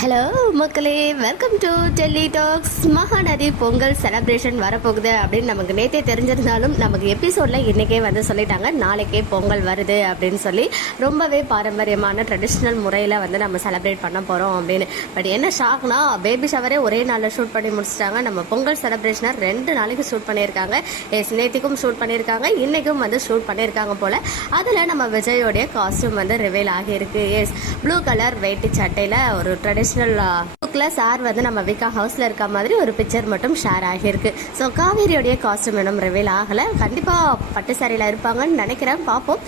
Hello மக்களே. Welcome to Delhi talks Mahanadhi Pongal celebration வரப்போகுது அப்படின்னு நமக்கு நேற்றே தெரிஞ்சிருந்தாலும் நமக்கு எபிசோட்ல இன்றைக்கே வந்து சொல்லிட்டாங்க. நாளைக்கே பொங்கல் வருது அப்படின்னு சொல்லி ரொம்பவே பாரம்பரியமான ட்ரெடிஷ்னல் முறையில் வந்து நம்ம செலப்ரேட் பண்ண போகிறோம் அப்படின்னு. பட் என்ன ஷாக்னா பேபி ஷவரே ஒரே நாளில் ஷூட் பண்ணி முடிச்சிட்டாங்க. நம்ம பொங்கல் செலப்ரேஷனை ரெண்டு நாளைக்கு ஷூட் பண்ணியிருக்காங்க. எஸ் நேத்திக்கும் ஷூட் பண்ணியிருக்காங்க. இன்றைக்கும் வந்து ஷூட் பண்ணியிருக்காங்க போல். அதில் நம்ம விஜயோடைய காஸ்டியூம் வந்து ரிவீல் ஆகியிருக்கு. எஸ் ப்ளூ கலர் வேட்டி சட்டையில் ஒரு ட்ரெடிஷ்னல் லுக்கில் சார் வந்து நம்ம விகா ஹவுஸில் இருக்க மாதிரி ஒரு பிக்சர் மட்டும் ஷேர் ஆகியிருக்கு. ஸோ காவேரியோடைய காஸ்டியூம் இன்னும் ரிவீல் ஆகலை. கண்டிப்பாக பட்டு சாரியில் இருப்பாங்கன்னு நினைக்கிறேன். பார்ப்போம்.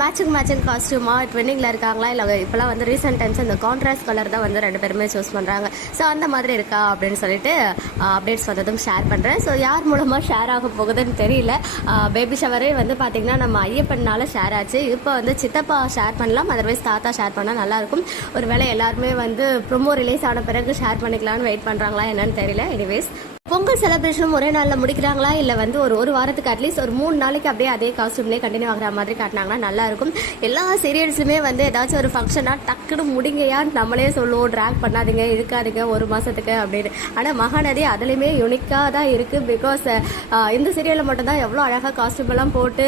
மேட்சிங் மேட்சிங் காஸ்டியூமா ட்வின்னிங்கில் இருக்காங்களா? இல்லை இப்போலாம் வந்து ரீசெண்ட் டைம்ஸ் இந்த கான்ட்ராஸ்ட் கலர் தான் வந்து ரெண்டு பேருமே சூஸ் பண்ணுறாங்க ஸோ அந்த மாதிரி இருக்கா? அப்படின்னு சொல்லிட்டு அப்டேட்ஸ் வந்ததும் ஷேர் பண்ணுறேன் ஸோ யார் மூலமாக ஷேர் ஆக போகுதுன்னு தெரியல. பேபி ஷவரே வந்து பார்த்திங்கன்னா நம்ம ஐயப்பன்னால ஷேர் ஆச்சு. இப்போ வந்து சித்தப்பா ஷேர் பண்ணலாம். அதர்வைஸ் தாத்தா ஷேர் பண்ணால் நல்லாயிருக்கும் ஒருவேளை எல்லாருமே வந்து ப்ரொமோ ரிலீஸ் ஆன பிறகு ஷேர் பண்ணிக்கலாம்னு வெயிட் பண்ணுறாங்களா என்னன்னு தெரியல. எனிவேஸ் பொங்கல் செலிப்ரேஷனும் ஒரே நாளில் முடிக்கிறாங்களா? இல்லை வந்து ஒரு ஒரு வாரத்துக்கு அட்லீஸ்ட் ஒரு மூணு நாளைக்கு அப்படியே அதே காஸ்ட்யூம்லேயே கண்டினியூ ஆகிற மாதிரி காட்டினாங்கன்னா நல்லா இருக்கும். எல்லா சீரியல்ஸுமே வந்து ஏதாச்சும் ஒரு ஃபங்க்ஷனாக டக்குன்னு முடிங்கயான்னு நம்மளே சொல்லுவோம். ட்ராக் பண்ணாதீங்க இருக்காதுங்க ஒரு மாதத்துக்கு அப்படின்னு. ஆனால் மகாநதி அதுலேயுமே யூனிக்காக தான் இருக்குது பிகாஸ் இந்த சீரியலில் மட்டும்தான் எவ்வளோ அழகாக காஸ்ட்யூம் எல்லாம் போட்டு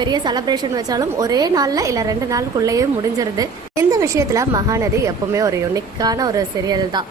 பெரிய செலிப்ரேஷன் வச்சாலும் ஒரே நாளில் இல்லை ரெண்டு நாளுக்குள்ளேயே முடிஞ்சிருது. இந்த விஷயத்தில் மகாநதி எப்போவுமே ஒரு யூனிக்கான ஒரு சீரியல் தான்.